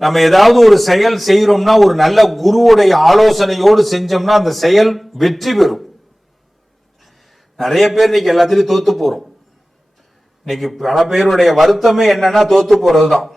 நம்ம ஏதாவது ஒரு செயல் செய்யறோம்னா ஒரு நல்ல குருவுடைய ஆலோசனையோடு செஞ்சோம்னா அந்த செயல் வெற்றி பெறும். நிறைய பேர் இன்னைக்கு எல்லாத்திலையும் தோத்து போறோம். இன்னைக்கு பல பேருடைய வருத்தமே என்னன்னா தோத்து போறதுதான்.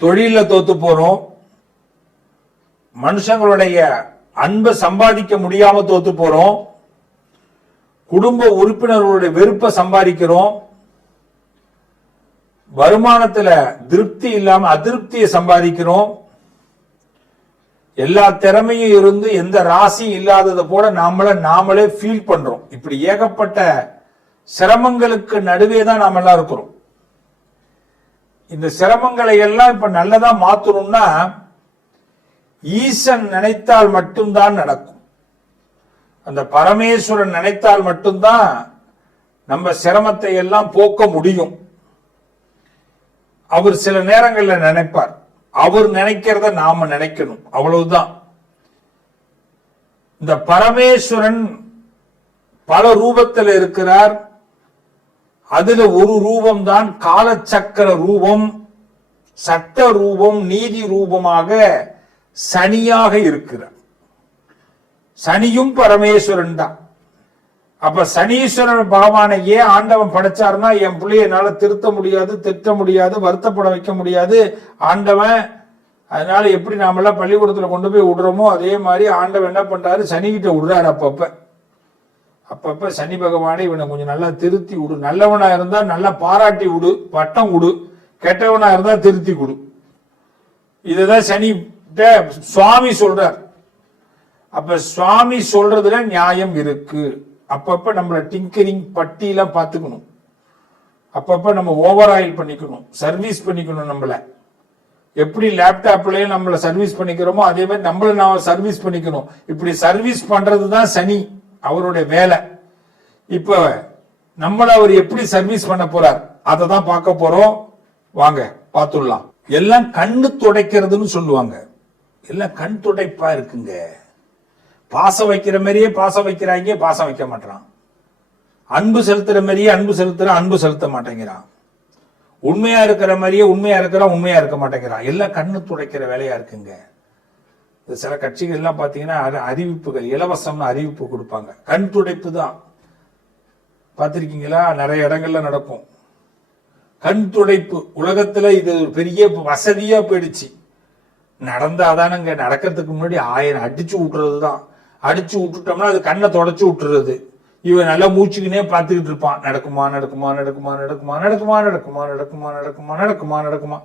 தொழில தோத்து போறோம், மனுஷங்களுடைய அன்பை சம்பாதிக்க முடியாம தோத்து போறோம், குடும்ப உறுப்பினர்களுடைய வெறுப்பை சம்பாதிக்கிறோம், வருமானத்துல திருப்தி இல்லாம அதிருப்தியை சம்பாதிக்கிறோம், எல்லா திறமையும் இருந்து எந்த ராசியும் இல்லாதது போல நாமளே ஃபீல் பண்றோம். இப்படி ஏகப்பட்ட சிரமங்களுக்கு நடுவே தான் நாம எல்லாம் இருக்கிறோம். இந்த சிரமங்களை எல்லாம் இப்ப நல்லதா மாத்தணும்னா ஈசன் நினைத்தால் மட்டும்தான் நடக்கும். அந்த பரமேஸ்வரன் நினைத்தால் மட்டும்தான் நம்ம சிரமத்தை எல்லாம் போக்க முடியும். அவர் சில நேரங்களில் நினைப்பார், அவர் நினைக்கிறத நாம நினைக்கணும், அவ்வளவுதான். இந்த பரமேஸ்வரன் பல ரூபத்தில் இருக்கிறார். அதுல ஒரு ரூபம் தான் காலச்சக்கர ரூபம், சட்ட ரூபம், நீதி ரூபமாக சனியாக இருக்கிறார். சனியும் பரமேஸ்வரன் தான். அப்ப சனீஸ்வரன் பகவானை ஏன் ஆண்டவன் படைச்சாருன்னா, என் பிள்ளைய என்னால திருத்த முடியாது, திட்ட முடியாது, வருத்தப்பட வைக்க முடியாது ஆண்டவன். அதனால எப்படி நாமெல்லாம் பள்ளிக்கூடத்துல கொண்டு போய் விடுறோமோ அதே மாதிரி ஆண்டவன் என்ன பண்றாரு, சனிகிட்ட விடுறாரு. அப்பப்ப சனி பகவானை இவனை கொஞ்சம் நல்லா திருத்தி விடு, நல்லவனா இருந்தா நல்லா பாராட்டி விடு, பட்டம் கொடு, கெட்டவனா இருந்தா திருத்தி கொடு. இதுதான் சனி சுவாமி சொல்றார். அப்ப சுவாமி சொல்றதுல நியாயம் இருக்கு. அப்பப்ப நம்மள டிங்கரிங் பட்டியல பாத்துக்கணும், அப்பப்ப நம்ம ஓவர் ஆயில் பண்ணிக்கணும், சர்வீஸ் பண்ணிக்கணும். நம்மள எப்படி லேப்டாப்லயும் நம்மள சர்வீஸ் பண்ணிக்கிறோமோ அதே மாதிரி நம்மள நாம சர்வீஸ் பண்ணிக்கணும். இப்படி சர்வீஸ் பண்றதுதான் சனி, அவருடைய வேலை. இப்ப நம்மள அவர் எப்படி சர்வீஸ் பண்ண போறார் அதை தான் பார்க்க போறோம். வாங்க பார்த்துடலாம். எல்லாம் கண்ணு துடைக்கிறதுன்னு சொல்லுவாங்க. எல்லாம் கண் துடைப்பா இருக்குங்க. பாசம் வைக்கிற மாதிரியே பாசம் வைக்கிறாங்க, பாசம் வைக்க மாட்டான். அன்பு செலுத்துற மாதிரியே அன்பு செலுத்துறான், அன்பு செலுத்த மாட்டேங்கிறான். உண்மையா இருக்கிற மாதிரியே உண்மையா இருக்கிறான், உண்மையா இருக்க மாட்டேங்கிறான். எல்லாம் கண்ணு துடைக்கிற வேலையா இருக்குங்க. சில கட்சிகள் எல்லாம் பாத்தீங்கன்னா அறிவிப்புகள் இலவசம்னு அறிவிப்பு கொடுப்பாங்க. கண் துடைப்பு தான். பார்த்திருக்கீங்களா? நிறைய இடங்கள்ல நடக்கும் கண் துடைப்பு. உலகத்துல இது பெரிய வசதியா போயிடுச்சு. நடந்தாதானுங்க, நடக்கிறதுக்கு முன்னாடி 1000 அடிச்சு விட்டுறது தான். அடிச்சு விட்டுட்டோம்னா அது கண்ணை தொடச்சு விட்டுறது. இவன் நல்லா மூச்சுக்கினே பார்த்துக்கிட்டு இருப்பான். நடக்குமா நடக்குமா நடக்குமா நடக்குமா நடக்குமா நடக்குமா நடக்குமா நடக்குமா நடக்குமா நடக்குமா.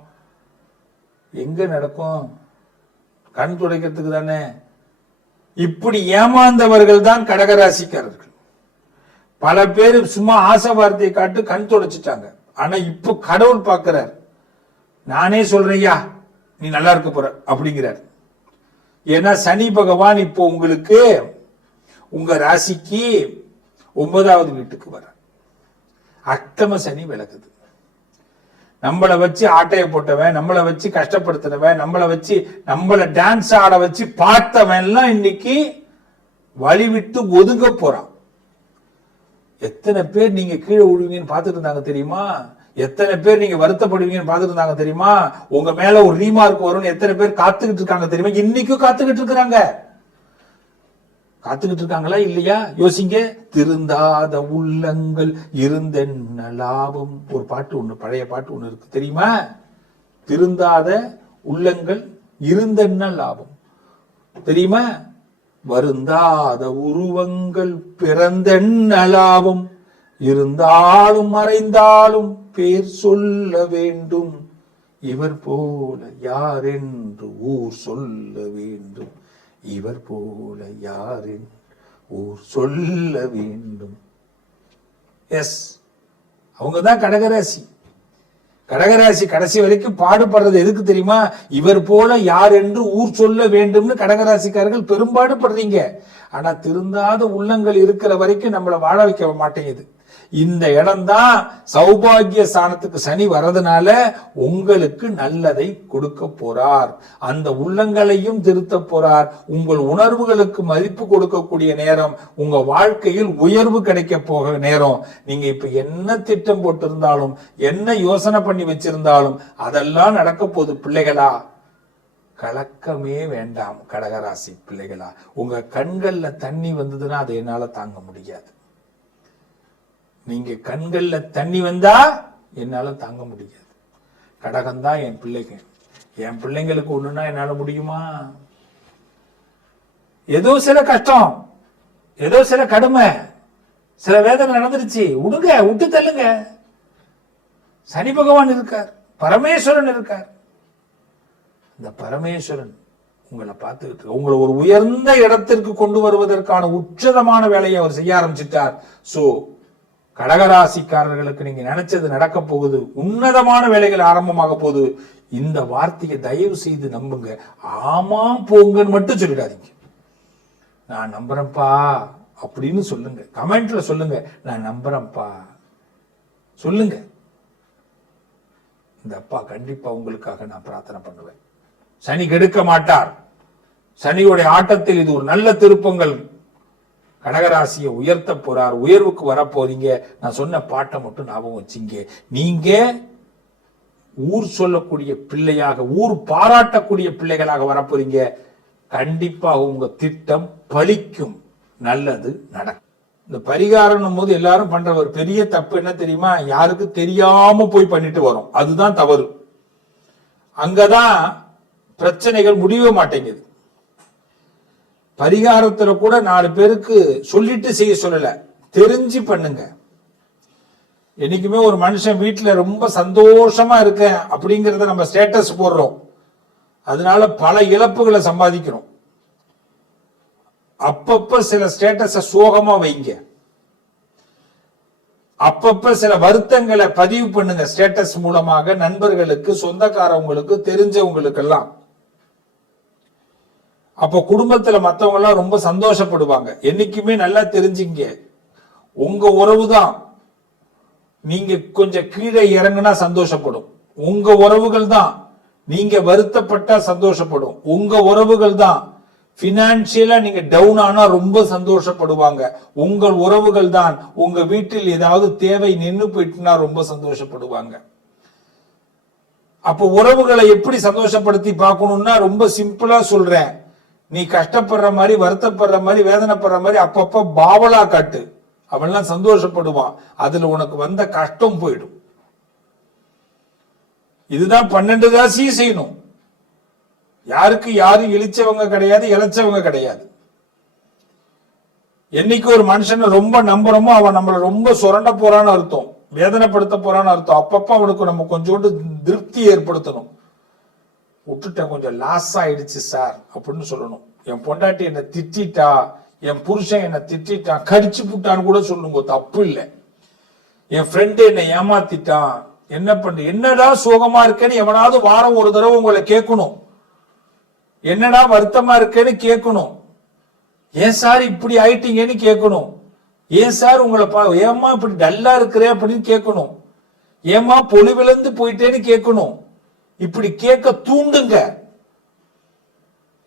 எங்க நடக்கும்? கண் துடைக்கிறதுக்கு தானே. இப்படி ஏமாந்தவர்கள் தான் கடகராசிக்காரர்கள். பல பேர் சும்மா ஆசை வார்த்தையை காட்டு கண் துடைச்சிட்டாங்க. ஆனா இப்ப கடவுள் பார்க்கிறார். நானே சொல்றையா நீ நல்லா இருக்க போற அப்படிங்கிறார். ஏன்னா சனி பகவான் இப்போ உங்களுக்கு உங்க ராசிக்கு 9வது வீட்டுக்கு வர அஷ்டம சனி விலகுது. நம்மளை வச்சு ஆட்டைய போட்டவன், நம்மளை வச்சு கஷ்டப்படுத்தினவன், நம்மளை வச்சு நம்மளை டான்ஸ் ஆட வச்சு பார்த்தவன் எல்லாம் இன்னைக்கு வழி விட்டு ஒதுங்க போறான். எத்தனை பேர் நீங்க கீழே விழுவீங்கன்னு பார்த்துட்டு இருந்தாங்க தெரியுமா? எத்தனை பேர் நீங்க வருத்தப்படுவீங்கன்னு பார்த்துட்டு இருந்தாங்க தெரியுமா? உங்க மேல ஒரு ரீமார்க் வரும்னு எத்தனை பேர் காத்துக்கிட்டு இருக்காங்க தெரியுமா? இன்னைக்கும் காத்துக்கிட்டு இருக்கிறாங்க. காத்துக்கிட்டு இருக்காங்களா இல்லையா? யோசிங்க. திருந்தாத உள்ளங்கள் இருந்தென்ன லாபம். ஒரு பாட்டு ஒண்ணு, பழைய பாட்டு ஒண்ணு இருக்கு தெரியுமா? திருந்தாத உள்ளங்கள் இருந்தென்ன லாபம் தெரியுமா? வருந்தாத உருவங்கள் பிறந்தென்ன லாபம். இருந்தாலும் மறைந்தாலும் பேர் சொல்ல வேண்டும். இவர் போல யார் என்று ஊர் சொல்ல வேண்டும். இவர் போல யார் என்று ஊர் சொல்ல வேண்டும். எஸ், அவங்கதான் கடகராசி. கடகராசி கடைசி வரைக்கும் பாடுபடுறது எதுக்கு தெரியுமா? இவர் போல யார் என்று ஊர் சொல்ல வேண்டும்னு கடகராசிக்காரர்கள் பெரும்பாடுபடுறீங்க. ஆனா திருந்தாத உள்ளங்கள் இருக்கிற வரைக்கும் நம்மளை வாழ வைக்க மாட்டேங்குது. இந்த இடம்தான் சௌபாகிய ஸ்தானத்துக்கு சனி வரதுனால உங்களுக்கு நல்லதை கொடுக்க போறார். அந்த உள்ளங்களையும் திருத்த போறார். உங்கள் உணர்வுகளுக்கு மதிப்பு கொடுக்கக்கூடிய நேரம், உங்க வாழ்க்கையில் உயர்வு கிடைக்க போக நேரம். நீங்க இப்ப என்ன திட்டம் போட்டிருந்தாலும், என்ன யோசனை பண்ணி வச்சிருந்தாலும் அதெல்லாம் நடக்க போகுது பிள்ளைகளா. கலக்கமே வேண்டாம் கடகராசி பிள்ளைகளா. உங்க கண்கள்ல தண்ணி வந்ததுன்னா அதை என்னால தாங்க முடியாது. நீங்க கண்கள்ல தண்ணி வந்தா என்னால தாங்க முடியாது. கடகம்தான் என் பிள்ளைங்க. என் பிள்ளைங்களுக்கு ஒண்ணுன்னா என்னால முடியுமா? ஏதோ சில கஷ்டம், ஏதோ சில கடுமை, சில வேதனை நடந்துருச்சு, விடுங்க, விட்டு தள்ளுங்க. சனி பகவான் இருக்கார், பரமேஸ்வரன் இருக்கார். இந்த பரமேஸ்வரன் உங்களை பார்த்துக்கிட்டு உங்களை ஒரு உயர்ந்த இடத்திற்கு கொண்டு வருவதற்கான உச்சதமான வேலையை அவர் செய்ய ஆரம்பிச்சிட்டார். சோ கடகராசிக்காரர்களுக்கு நீங்க நினைச்சது நடக்க போகுது. உன்னதமான வேலைகள் ஆரம்பமாக போகுது. இந்த வார்த்தையை தயவு செய்து நம்புங்க. ஆமாம் போங்கன்னு மட்டும் சொல்லிடாதீங்க. நான் நம்புறேன்ப்பா அப்படின்னு சொல்லுங்க. கமெண்ட்ல சொல்லுங்க, நான் நம்புறேன்ப்பா சொல்லுங்க. இந்த அப்பா கண்டிப்பா உங்களுக்காக நான் பிரார்த்தனை பண்ணுவேன். சனி கெடுக்க மாட்டார். சனியுடைய ஆட்டத்தில் இது ஒரு நல்ல திருப்பங்கள். கடகராசியை உயர்த்த போறார். உயர்வுக்கு வரப்போறீங்க. நான் சொன்ன பாட்டை மட்டும் ஞாபகம் வச்சிங்க. நீங்க ஊர் சொல்லக்கூடிய பிள்ளையாக, ஊர் பாராட்டக்கூடிய பிள்ளைகளாக வரப்போறீங்க. கண்டிப்பா உங்க திட்டம் பலிக்கும், நல்லது நடக்கும். இந்த பரிகாரம் போது எல்லாரும் பண்ற ஒரு பெரிய தப்பு என்ன தெரியுமா? யாருக்கு தெரியாம போய் பண்ணிட்டு வரும். அதுதான் தவறு. அங்கதான் பிரச்சனைகள் முடிய மாட்டேங்குது. பரிகாரத்துல கூட 4 பேருக்கு சொல்லிட்டு செய்ய சொல்லல, தெரிஞ்சு பண்ணுங்க. என்னைக்குமே ஒரு மனுஷன் வீட்டுல ரொம்ப சந்தோஷமா இருக்கேன் அப்படிங்கறத நம்ம ஸ்டேட்டஸ் போடுறோம். அதனால பல இழப்புகளை சம்பாதிக்கிறோம். அப்பப்ப சில ஸ்டேட்டஸ சோகமா வைங்க. அப்பப்ப சில வருத்தங்களை பதிவு பண்ணுங்க ஸ்டேட்டஸ் மூலமாக, நண்பர்களுக்கு, சொந்தக்காரவங்களுக்கு, தெரிஞ்சவங்களுக்கு எல்லாம். அப்போ குடும்பத்துல மத்தவங்க எல்லாம் ரொம்ப சந்தோஷப்படுவாங்க. என்னைக்குமே நல்லா தெரிஞ்சுங்க, உங்க உறவு தான் நீங்க கொஞ்சம் கீழே இறங்குனா சந்தோஷப்படும். உங்க உறவுகள் தான் நீங்க வருத்தப்பட்டா சந்தோஷப்படும். உங்க உறவுகள் தான் பினான்சியலா நீங்க டவுன் ஆனா ரொம்ப சந்தோஷப்படுவாங்க. உங்கள் உறவுகள் தான் உங்க வீட்டில் ஏதாவது தேவை நின்று போயிட்டுனா ரொம்ப சந்தோஷப்படுவாங்க. அப்போ உறவுகளை எப்படி சந்தோஷப்படுத்தி பார்க்கணும்னா ரொம்ப சிம்பிளா சொல்றேன். நீ கஷ்டப்படுற மாதிரி, வருத்தப்படுற மாதிரி, வேதனைப்படுற மாதிரி அப்பப்ப பாவலா காட்டு. அவன்லாம் சந்தோஷப்படுவான். அதுல உனக்கு வந்த கஷ்டம் போயிடும். இதுதான் 12 ராசி செய்யணும். யாருக்கு யாரும் இழிச்சவங்க கிடையாது, இழைச்சவங்க கிடையாது. என்னைக்கு ஒரு மனுஷனை ரொம்ப நம்புறோமோ அவன் நம்மள ரொம்ப சுரண்ட போறான்னு அர்த்தம், வேதனைப்படுத்த போறான்னு அர்த்தம். அப்பப்ப அவனுக்கு நம்ம கொஞ்சோண்டு திருப்தி ஏற்படுத்தணும். விட்டுட்டேன், கொஞ்சம் லாஸ் ஆயிடுச்சு சார் அப்படின்னு சொல்லணும். என் பொண்டாட்டி என்ன திட்டா, என் புருஷன் என்ன திட்டா, கடிச்சு புட்டான்னு கூட சொல்லுங்க, தப்பு இல்லை. என் ஃப்ரெண்டு என்னை ஏமாத்திட்டான், என்ன பண்ண, என்னடா சோகமா இருக்கேன்னு எவனாவது வாரம் ஒரு தடவை உங்களை கேட்கணும். என்னடா வருத்தமா இருக்கேன்னு கேட்கணும். ஏன் சார் இப்படி ஆயிட்டீங்கன்னு கேட்கணும். ஏன் சார் உங்களை ஏமா இப்படி டல்லா இருக்கிறே அப்படின்னு கேட்கணும். ஏமா பொலிவிழந்து போயிட்டேன்னு கேட்கணும். இப்படி கேட்க தூண்டுங்க.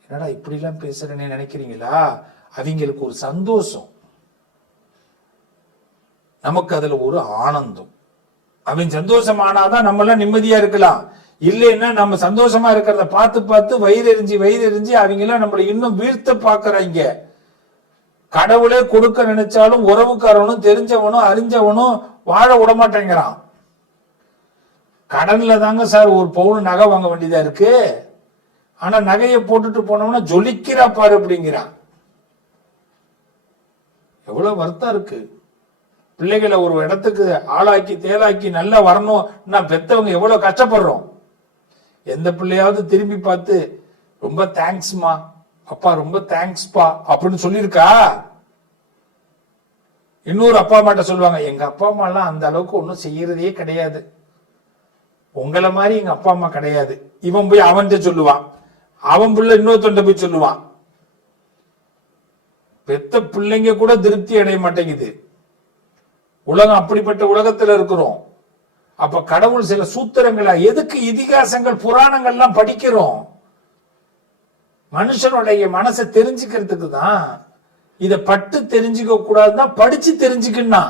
என்னடா இப்படி எல்லாம் பேசுறேன்னு நினைக்கிறீங்களா? அவங்களுக்கு ஒரு சந்தோஷம், நமக்கு அதுல ஒரு ஆனந்தம். அவன் சந்தோஷம் ஆனாதான் நம்ம எல்லாம் நிம்மதியா இருக்கலாம். இல்லைன்னா நம்ம சந்தோஷமா இருக்கிறத பார்த்து பார்த்து வயிறு எரிஞ்சு அவங்க எல்லாம் நம்மளை இன்னும் வீழ்த்த பாக்குறாங்க. கடவுளே கொடுக்க நினைச்சாலும் உறவுக்காரனும் தெரிஞ்சவனும் அறிஞ்சவனும் வாழ விடமாட்டேங்கிறான். கடன்ல தாங்க சார் ஒரு பவுன் நகை வாங்க வேண்டியதா இருக்கு. ஆனா நகையை போட்டுட்டு போனோம்னா ஜொலிக்கிறா பாரு அப்படிங்கிறான். எவ்வளவு வருத்தம் இருக்கு. பிள்ளைகளை ஒரு இடத்துக்கு ஆளாக்கி தேலாக்கி நல்லா வரணும், நான் பெத்தவங்க எவ்வளவு கஷ்டப்படுறோம். எந்த பிள்ளையாவது திரும்பி பார்த்து ரொம்ப தேங்க்ஸ்மா அப்பா, ரொம்ப தேங்க்ஸ்பா அப்படின்னு சொல்லியிருக்கா? இன்னொரு அப்பா அம்மாட்ட சொல்லுவாங்க, எங்க அப்பா அம்மா எல்லாம் அந்த அளவுக்கு ஒன்றும் செய்யறதே கிடையாது, உங்களை மாதிரி எங்க அப்பா அம்மா கிடையாது. இவன் போய் அவன்கிட்ட சொல்லுவான், அவன் பிள்ளை இன்னொருத்தன்ட்ட போய் சொல்லுவான். பெத்த பிள்ளைங்க கூட திருப்தி அடைய மாட்டேங்குது. உலகம் அப்படிப்பட்ட உலகத்துல இருக்கிறோம். அப்ப கடவுள் சில சூத்திரங்களா, எதுக்கு இதிகாசங்கள் புராணங்கள்லாம் படிக்கிறோம்? மனுஷனுடைய மனசை தெரிஞ்சுக்கிறதுக்கு தான். இதை பட்டு தெரிஞ்சுக்க கூடாதுதான், படிச்சு தெரிஞ்சுக்கன்னா.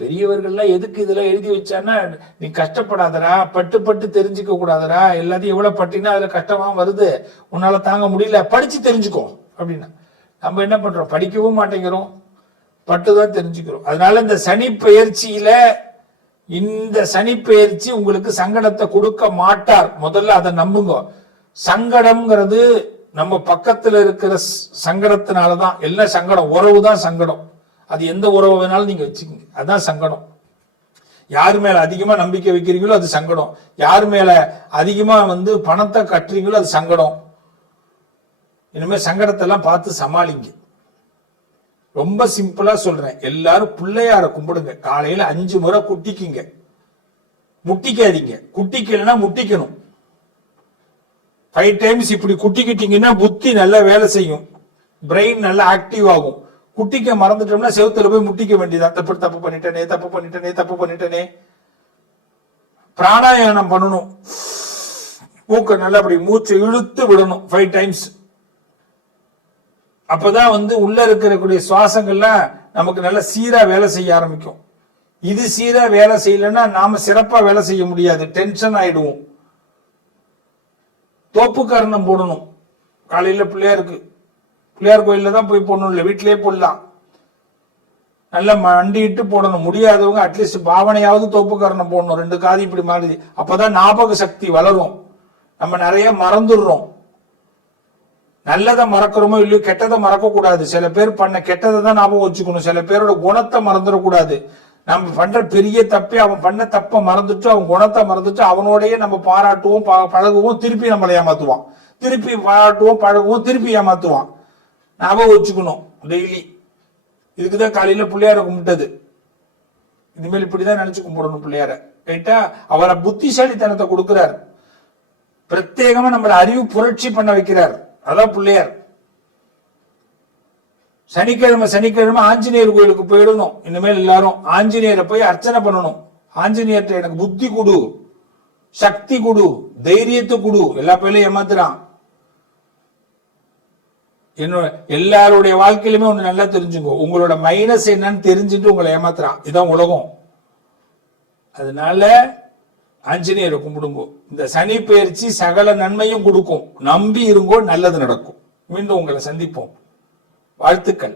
பெரியவர்கள்லாம் எதுக்கு இதெல்லாம் எழுதி வச்சான்னா, நீ கஷ்டப்படாதரா, பட்டு பட்டு தெரிஞ்சுக்க கூடாதரா, எல்லாத்தையும் எவ்வளவு பட்டினா அதுல கஷ்டமா வருது, உன்னால தாங்க முடியல, படிச்சு தெரிஞ்சுக்கோ அப்படின்னா. நம்ம என்ன பண்றோம்? படிக்கவும் மாட்டேங்கிறோம், பட்டுதான் தெரிஞ்சுக்கிறோம். அதனால இந்த சனி பெயர்ச்சியில, இந்த சனி பெயர்ச்சி உங்களுக்கு சங்கடத்தை கொடுக்க மாட்டார். முதல்ல அதை நம்புங்க. சங்கடம்ங்கிறது நம்ம பக்கத்துல இருக்கிற சங்கடத்தினாலதான். எல்லா சங்கடம் உறவு தான் சங்கடம். அது எந்த உறவு வேணாலும் நீங்க வச்சுக்கோங்க, அதுதான் சங்கடம். யாரு மேல அதிகமா நம்பிக்கை வைக்கிறீங்களோ அது சங்கடம். யாரு மேல அதிகமா பணத்தை கட்டுறீங்களோ அது சங்கடம். இனிமே சங்கடத்தை எல்லாம் பார்த்து சமாளிங்க. ரொம்ப சிம்பிளா சொல்றேன், எல்லாரும் பிள்ளையார கும்பிடுங்க. காலையில 5 முறை குட்டிக்குங்க, முட்டிக்காதீங்க. குட்டிக்கலன்னா முட்டிக்கணும். 5 டைம்ஸ் இப்படி குட்டிக்கிட்டீங்கன்னா புத்தி நல்லா வேலை செய்யும், பிரெயின் நல்லா ஆக்டிவ் ஆகும். குட்டிக்க மறந்துட்டோம்னா செவுத்துல போய் முட்டிக்க வேண்டியது. தப்பு பண்ணிட்டனே. பிராணாயாமம் பண்ணணும். மூக்க நல்லா அப்படி மூச்சை இழுத்து விடணும் 5 டைம்ஸ். அப்பதான் உள்ள இருக்கக்கூடிய சுவாசங்கள்லாம் நமக்கு நல்ல சீரா வேலை செய்ய ஆரம்பிக்கும். இது சீரா வேலை செய்யலன்னா நாம சிறப்பா வேலை செய்ய முடியாது, டென்ஷன் ஆயிடுவோம். தோப்பு கரணம் போடணும். காலையில பிள்ளையார் கோயில்ல தான் போய் போடணும், இல்லை வீட்டிலேயே போடலாம். நல்லா மண்டிட்டு போடணும். முடியாதவங்க அட்லீஸ்ட் பாவனையாவது தோப்பு கரணம் போடணும். 2 காது இப்படி மாறுது. அப்பதான் ஞாபக சக்தி வளரும். நம்ம நிறைய மறந்துடுறோம். நல்லதை மறக்கிறோமோ இல்லையோ, கெட்டதை மறக்க கூடாது. சில பேர் பண்ண கெட்டதை தான் ஞாபகம் வச்சுக்கணும். சில பேரோட குணத்தை மறந்துடக்கூடாது. நம்ம பண்ற பெரிய தப்பே அவன் பண்ண தப்ப மறந்துட்டு, அவன் குணத்தை மறந்துட்டு, அவனோடய நம்ம பாராட்டுவோம், பழகுவோம், திருப்பி நம்மளை ஏமாத்துவான். திருப்பி பாராட்டுவோம், பழகுவோம், திருப்பி ஏமாத்துவான். ஞாபகம் வச்சுக்கணும் டெய்லி. இதுக்குதான் காலையில பிள்ளையார கும்பிட்டது. இனிமேல் இப்படிதான் நினைச்சு கும்பிடணும் பிள்ளையார. ரைட்டா? அவரை புத்திசாலித்தனத்தை கொடுக்கிறார். பிரத்யேகமா நம்மளை அறிவு புரட்சி பண்ண வைக்கிறார். அதான் பிள்ளையார். சனிக்கிழமை ஆஞ்சநேயர் கோயிலுக்கு போயிடணும். இனிமேல் எல்லாரும் ஆஞ்சநேயரை போய் அர்ச்சனை பண்ணணும். ஆஞ்சநேயர்கிட்ட எனக்கு புத்தி கொடு, சக்தி கொடு, தைரியத்தை கொடு. எல்லா பேர்லையும் ஏமாத்துறான். என்னோட எல்லாருடைய வாழ்க்கையிலுமே ஒண்ணு நல்லா தெரிஞ்சுங்க, உங்களோட மைனஸ் என்னன்னு தெரிஞ்சுட்டு உங்களை ஏமாத்துறான். இதுதான் உலகம். அதனால ஆஞ்சநேயரை கும்பிடுங்க. இந்த சனி பெயர்ச்சி சகல நன்மையும் கொடுக்கும். நம்பி இருங்கோ, நல்லது நடக்கும். மீண்டும் உங்களை சந்திப்போம். வாழ்த்துக்கள்.